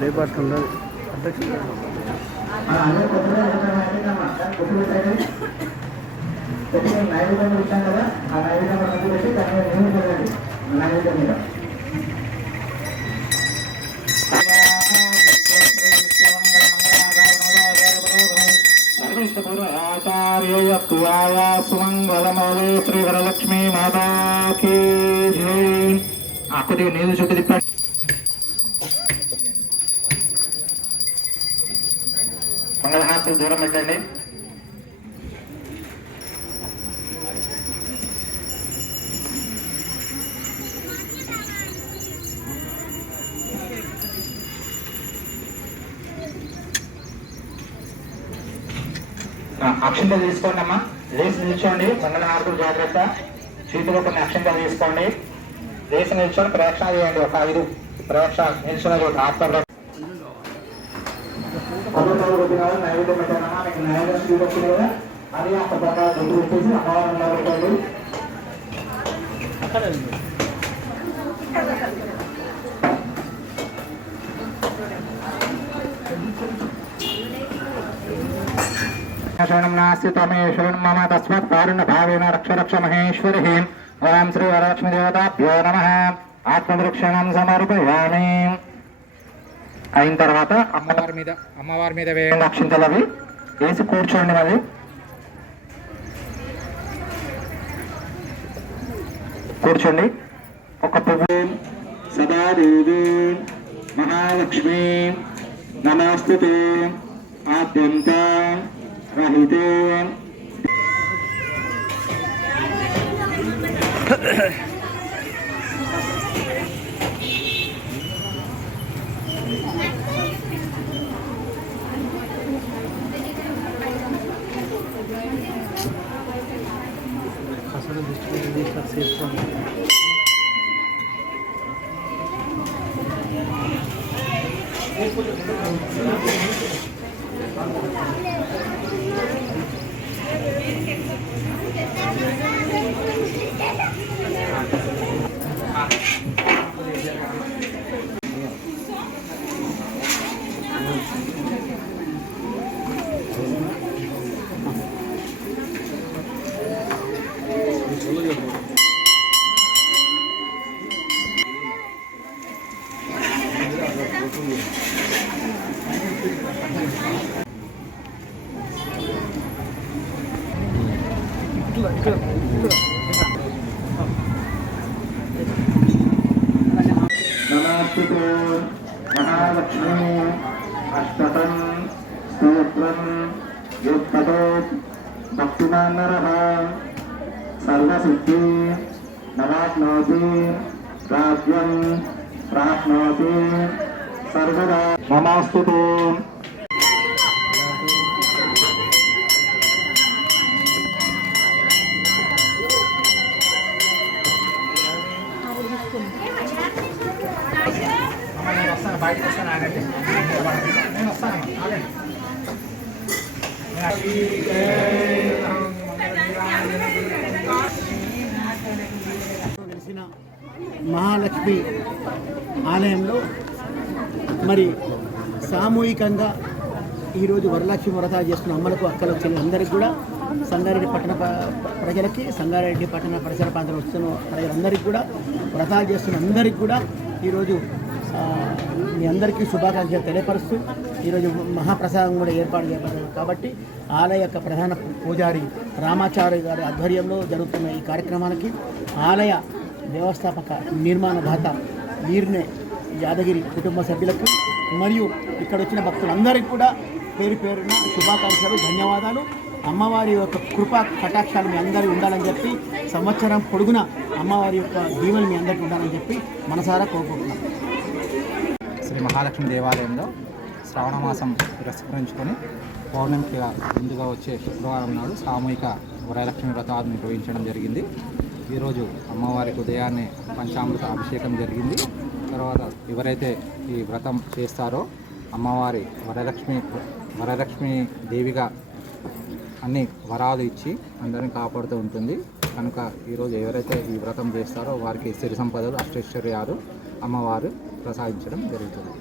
లేపట్లున్నది అధ్యక్షుడు నైవేద్యం ఇచ్చాం కదా ఆ నైవేద్యం ముందు పెట్టి దాన్ని నేను చూడండి నైవేద్యం మీద సుమంగళమౌళి శ్రీ వరలక్ష్మీ మాతా కీ జై. కొద్దిగా నీళ్ళు చుట్టూ తిప్పండి. మంగళహారతులు దూరం పెట్టండి. అక్షంతలు తీసుకోండి అమ్మా, లేచి నిల్చోండి. మంగళహారతులు జాగ్రత్త. చేతిలో కొన్ని అక్షంతలు తీసుకోండి. లేచి నిల్చొని ప్రదక్షిణ చేయండి. ఒక 5 ప్రదక్షిణ నిల్చున్న చోట ఆత్మ నైవేద్యం పెట్టానమ్మా. మీకు నైవేద్యం చూడొచ్చింది కదా, అది అక్కడ ప్రకారం గుర్తు పెట్టేసి అమ్మవారంలో పెట్టండి. శరణం నాస్తి త్వమే శరణం మమ తస్మాత్ కారుణ్య భావేన రక్ష రక్ష మహేశ్వరి. ఓం శ్రీ వరలక్ష్మీ దేవతాభ్యో నమః. ఆత్మవృక్షణం సమర్పయామి. అయిన తర్వాత అమ్మవారి మీద వేయండి అక్షింతలు. అవి వేసి కూర్చోండి. మరి కూర్చోండి. ఒక పువ్వు సదాదేవి మహాలక్ష్మి నమస్తుతే ఆద్యంత రహితే. నమస్తుతే మహాలక్ష్మీ అష్టకం స్తోత్రం యుక్తతోత్ భక్తిమాన్నరః సర్వసిద్ధి నవాప్నోతి రాజ్యం ప్రాప్నోతి సర్వదా. నమస్తుతే బయటకు వస్తాను. ఆగండి, నేను వస్తాను. ఆగండి. వెలిసిన మహాలక్ష్మి ఆలయంలో మరి సామూహికంగా ఈరోజు వరలక్ష్మి వ్రతాలు చేస్తున్న అమ్మలకు, అక్కలకు, చెల్లి కూడా, సంగారెడ్డి పట్టణ ప్రజలకి, సంగారెడ్డి పట్టణ పరిసర ప్రాంతంలో వస్తున్న ప్రజలందరికీ కూడా, వ్రతాలు చేస్తున్న అందరికీ కూడా ఈరోజు మీ అందరికీ శుభాకాంక్షలు తెలియపరుస్తూ ఈరోజు మహాప్రసాదం కూడా ఏర్పాటు చేయబడింది. కాబట్టి ఆలయ యొక్క ప్రధాన పూజారి రామాచార్య గారి ఆధ్వర్యంలో జరుగుతున్న ఈ కార్యక్రమానికి ఆలయ వ్యవస్థాపక నిర్మాణదాత వీర్నే యాదగిరి కుటుంబ సభ్యులకు మరియు ఇక్కడ వచ్చిన భక్తులందరికీ కూడా పేరు పేరున శుభాకాంక్షలు, ధన్యవాదాలు. అమ్మవారి యొక్క కృపా కటాక్షాలు మీ అందరికీ ఉండాలని చెప్పి, సంవత్సరం పొడుగున అమ్మవారి యొక్క దీవెనలు మీ అందరికీ ఉండాలని చెప్పి మనసారా కోరుకుంటున్నాం. శ్రీ మహాలక్ష్మి దేవాలయంలో శ్రావణ మాసం పురస్కరించుకొని పౌర్ణమికి ముందుగా వచ్చే శుక్రవారం నాడు సామూహిక వరలక్ష్మి వ్రతాలు నిర్వహించడం జరిగింది. ఈరోజు అమ్మవారికి ఉదయాన్నే పంచామృత అభిషేకం జరిగింది. తర్వాత ఎవరైతే ఈ వ్రతం చేస్తారో అమ్మవారి వరలక్ష్మి దేవిగా అన్ని వరాలు ఇచ్చి అందరిని కాపాడుతూ ఉంటుంది. కనుక ఈరోజు ఎవరైతే ఈ వ్రతం చేస్తారో వారికి సిరి సంపదలు, అష్టైశ్వర్యాలు అమ్మవారు ప్రసాదించడం జరుగుతుంది.